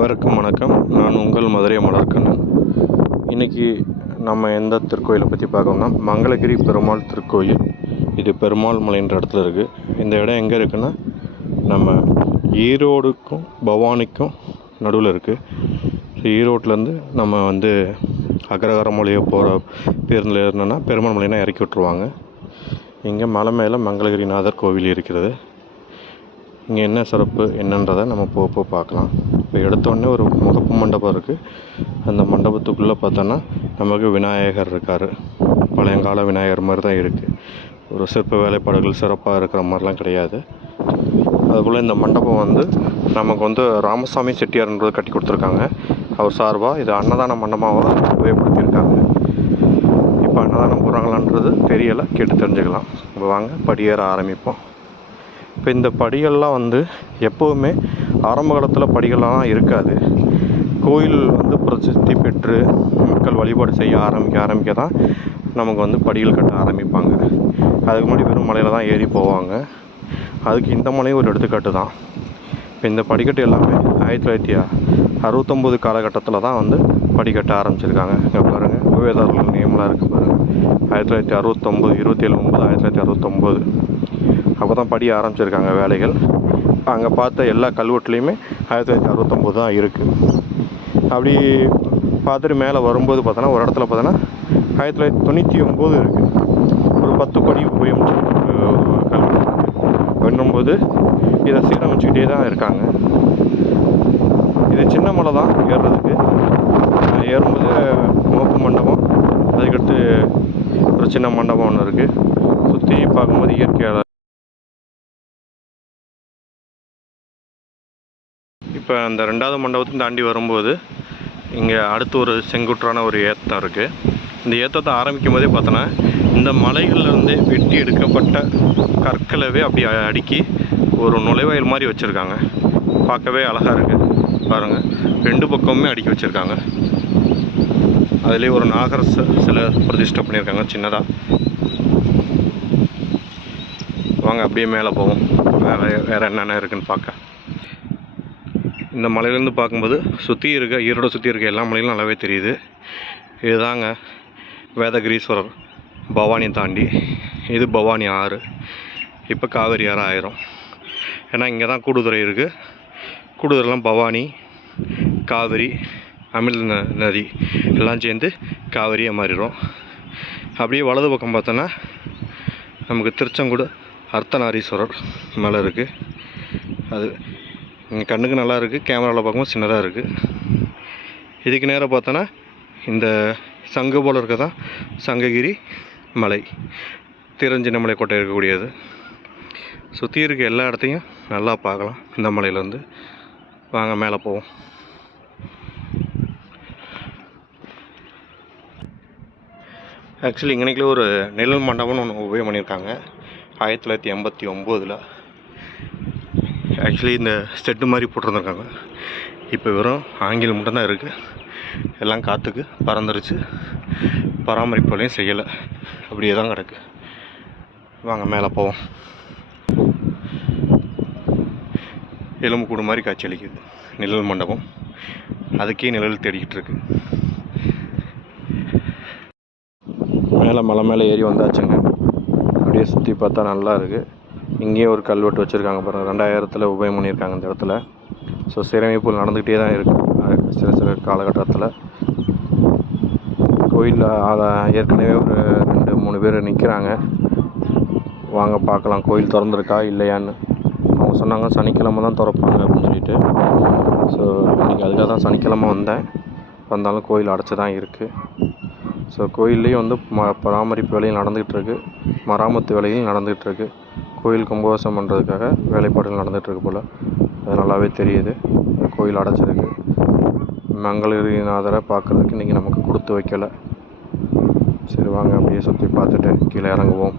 அனைவருக்கும் வணக்கம். நான் உங்கள் மதுரை மலர்கண்ணன். இன்றைக்கி நம்ம எந்த திருக்கோயிலை பற்றி பார்க்கணும்னா மங்களகிரி பெருமாள் திருக்கோயில். இது பெருமாள் மலைன்ற இடத்துல இருக்குது. இந்த இடம் எங்கே இருக்குன்னா நம்ம ஈரோடுக்கும் பவானிக்கும் நடுவில் இருக்குது. ஈரோட்லேருந்து நம்ம அக்ரஹாரம் மலையை போகிற பேருந்தில் ஏறினோன்னா பெருமாள் மலைனா இறக்கி விட்ருவாங்க. இங்கே மலை மேலே மங்களகிரிநாதர் கோவில் இருக்கிறது. இங்கே என்ன சிறப்பு என்னன்றதை நம்ம போக பார்க்கலாம். இப்போ எடுத்தோடனே ஒரு முகப்பு மண்டபம் இருக்குது. அந்த மண்டபத்துக்குள்ளே பார்த்தோன்னா நமக்கு விநாயகர் இருக்கார். பழையங்கால விநாயகர் மாதிரி தான் இருக்குது. ஒரு சிற்ப வேலைப்பாடுகள் சிறப்பாக இருக்கிற மாதிரிலாம் கிடையாது. அதுபோல் இந்த மண்டபம் நமக்கு ராமசாமி செட்டியார்ன்றது கட்டி கொடுத்துருக்காங்க. அவர் சார்பாக இது அன்னதான மண்டபமாக உபயோகப்படுத்தியிருக்காங்க. இப்போ அன்னதானம் போகிறாங்களான்றது தெரியலை, கேட்டு தெரிஞ்சுக்கலாம். இப்போ வாங்க படியேற ஆரம்பிப்போம். இப்போ இந்த படிகள்லாம் எப்போவுமே ஆரம்ப காலத்தில் படிகள்லாம் இருக்காது. கோயில் பிரசித்தி பெற்று மக்கள் வழிபாடு செய்ய ஆரம்பிக்க தான் நமக்கு படிகள் கட்ட ஆரம்பிப்பாங்க. அதுக்கு முன்னாடி வெறும் மலையில் தான் ஏறி போவாங்க. அதுக்கு இந்த மலையும் ஒரு எடுத்துக்காட்டு தான். இப்போ இந்த படிக்கட்டு எல்லாமே 1969 காலகட்டத்தில் தான் படிக்கட்ட ஆரம்பிச்சிருக்காங்க. இங்கே பாருங்கள், உபயதாரர்கள் நேம்லாம் இருக்குது பாருங்கள். 1969 27/9/1969 அப்போ தான் படி ஆரம்பிச்சிருக்காங்க வேலைகள். அங்கே பார்த்த எல்லா கல்வெட்டுலேயுமே 1969 தான் இருக்குது. அப்படி பார்த்துட்டு மேலே வரும்போது பார்த்தோன்னா ஒரு இடத்துல பார்த்தோன்னா 1999 இருக்குது. ஒரு 10 படி உபயோகிச்சு கல்வெட்டு பண்ணும்போது இதை சீரமைச்சிக்கிட்டே தான் இருக்காங்க. இது சின்ன மலை தான் ஏறுறதுக்கு. ஏறும்போது மோப்பு மண்டபம், அதுக்கடுத்து ஒரு சின்ன மண்டபம் ஒன்று இருக்குது. சுற்றி பார்க்கும்போது இயற்கையாக. இப்போ அந்த 2வது மண்டபத்தையும் தாண்டி வரும்போது இங்கே அடுத்து ஒரு செங்குற்றான ஒரு ஏத்தம் இருக்குது. இந்த ஏத்தத்தை ஆரம்பிக்கும் போதே பார்த்தோன்னா இந்த மலைகள்லேருந்து வெட்டி எடுக்கப்பட்ட கற்களவே அப்படி அடுக்கி ஒரு நுழைவாயில் மாதிரி வச்சுருக்காங்க. பார்க்கவே அழகாக இருக்குது பாருங்கள். 2 பக்கமுமே அடுக்கி வச்சுருக்காங்க. அதுலேயே ஒரு நாகர் சிலை பிரதிஷ்டை பண்ணியிருக்காங்க சின்னதாக. வாங்க அப்படியே மேலே போவோம். வேறு என்னென்ன இருக்குதுன்னு பார்க்க. இந்த மலையிலேருந்து பார்க்கும்போது ஈரோடு சுற்றி இருக்க எல்லா மலையிலும் நல்லாவே தெரியுது. இதுதாங்க வேதகிரீஸ்வரர். பவானி தாண்டி இது பவானி ஆறு. இப்போ காவேரி ஆறு ஆயிரும். ஏன்னா இங்கே தான் கூடுதுறை இருக்குது. கூடுதுறைலாம் பவானி, காவிரி, அமிழ் நதி எல்லாம் சேர்ந்து காவிரியாக மாறிடும். அப்படியே வலது பக்கம் பார்த்தோன்னா நமக்கு திருச்செங்கோடு அர்த்தநாரீஸ்வரர் மலை இருக்குது. அது இங்கே கண்ணுக்கு நல்லா இருக்குது, கேமராவில் பார்க்கும்போது சின்னதாக இருக்குது. இதுக்கு நேராக பார்த்தோன்னா இந்த சங்கு போல் இருக்க தான் சங்ககிரி மலை, திருஞ்சின்னமலை கோட்டை இருக்கக்கூடியது. சுற்றி இருக்க எல்லா இடத்தையும் நல்லா பார்க்கலாம் இந்த மலையிலேருந்து. வாங்க மேலே போவோம். ஆக்சுவலி இங்கனைக்குள்ள ஒரு நிழல் மண்டபம்னு ஒன்று உபயோகம் பண்ணியிருக்காங்க 1989. ஆக்சுவலி இந்த செட்டு மாதிரி போட்டிருந்துருக்காங்க. இப்போ வெறும் ஆங்கிலம் மட்டும்தான் இருக்குது. எல்லாம் காற்றுக்கு பறந்துருச்சு. பராமரிப்புகளையும் செய்யலை, அப்படியே தான் கிடக்கு. வாங்க மேலே போவோம். எலும்பு கூடு மாதிரி காட்சி அளிக்குது நிழல் மண்டபம். அதுக்கே நிழல் தேடிக்கிட்டு இருக்கு. மேலே மலை மேலே ஏறி வந்தாச்சுங்க. அப்படியே சுற்றி பார்த்தா நல்லா இருக்குது. இங்கேயும் ஒரு கல்வெட்டு வச்சுருக்காங்க பாருங்கள். 2000 உபயோகம் பண்ணியிருக்காங்க இந்த இடத்துல. ஸோ சீரமைப்பு நடந்துக்கிட்டே தான் இருக்குது சில காலகட்டத்தில். கோயிலில் ஏற்கனவே ஒரு 2-3 பேர் நிற்கிறாங்க. வாங்க பார்க்கலாம் கோயில் திறந்துருக்கா இல்லையான்னு. அவங்க சொன்னாங்க சனிக்கிழமை தான் திறப்பாங்க அப்படின்னு சொல்லிட்டு. ஸோ இன்றைக்கி அதுக்காக தான் சனிக்கிழமை வந்தாலும் கோயில் அடைச்சி தான் இருக்குது. ஸோ கோயில்லேயும் பராமரிப்பு வேலையும் நடந்துகிட்ருக்கு, மராமத்து வேலையும் நடந்துகிட்ருக்கு. கோயில் கும்பாபிஷேகம் பண்ணுறதுக்காக வேலைப்பாடுகள் நடந்துகிட்ருக்கு போல். அது நல்லாவே தெரியுது. கோயில் அடைச்சிருக்கு. மங்களகிரிநாதரை பார்க்குறதுக்கு இன்றைக்கி நமக்கு கொடுத்து வைக்கலை. சரி வாங்க அப்படியே சுற்றி பார்த்துட்டு கீழே இறங்குவோம்.